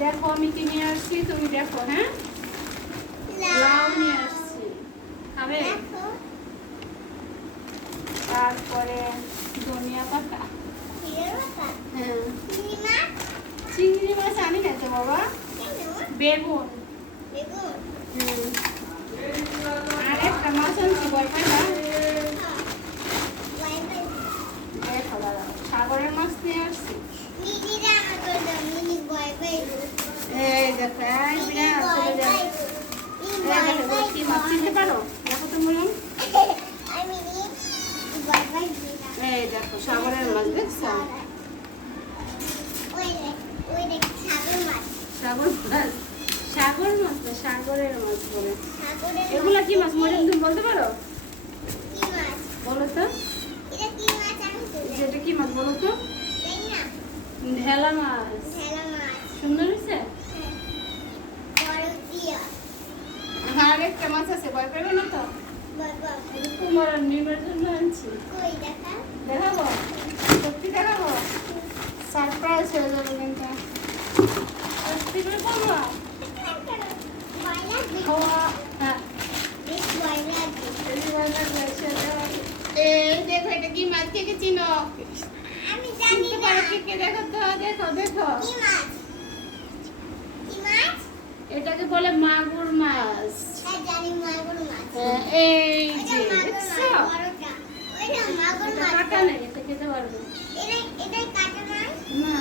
দেখো আমি কি নিয়ে আসছি, তুমি দেখো। হ্যাঁ, লাউ নিয়ে আসছি, খাবে? তারপরে ধনিয়া পাতা। হ্যাঁ, চিংড়ি মাছ আনি না তো বাবা। বেগুন। আর একটা মাছ আনছি, ভয় পাই না। দেখো দাদা, সাগরের মাছ নিয়ে আসছি। এই দেখো, এই বিরাট চলে যায়। এই দেখো কি মাছ চিনতে পারো? দেখো তো মরিয়ম, এই দেখো সাগরের মাছ, দেখছো? সাগর মাছ, সাগর মাছ না, সাগরের মাছ বলে। এগুলা কি মাছ মরিয়ম, তুমি বলতে পারো? বলো তো, যেটা কি মাছ বলো তো? ঢেলা মাছ। সুন্দর হয়েছে। আর একটা মাছ আছে, ভয় পাবে না তো? কুমার আর নিমের জন্য আনছি। দেখাবো, সত্যি দেখাবো, সারপ্রাইজ হয়ে যাবে কিন্তু। সত্যি করে বলবো। এই দেখো, এটা কি মাছ, কে কে চিনো? চিনতে পারো কে কে? দেখো তো, দেখো দেখো, এটাকে বলে মাগুর মাছ। এই যে দেখছো, কাটা নেই, এটা খেতে পারবে না।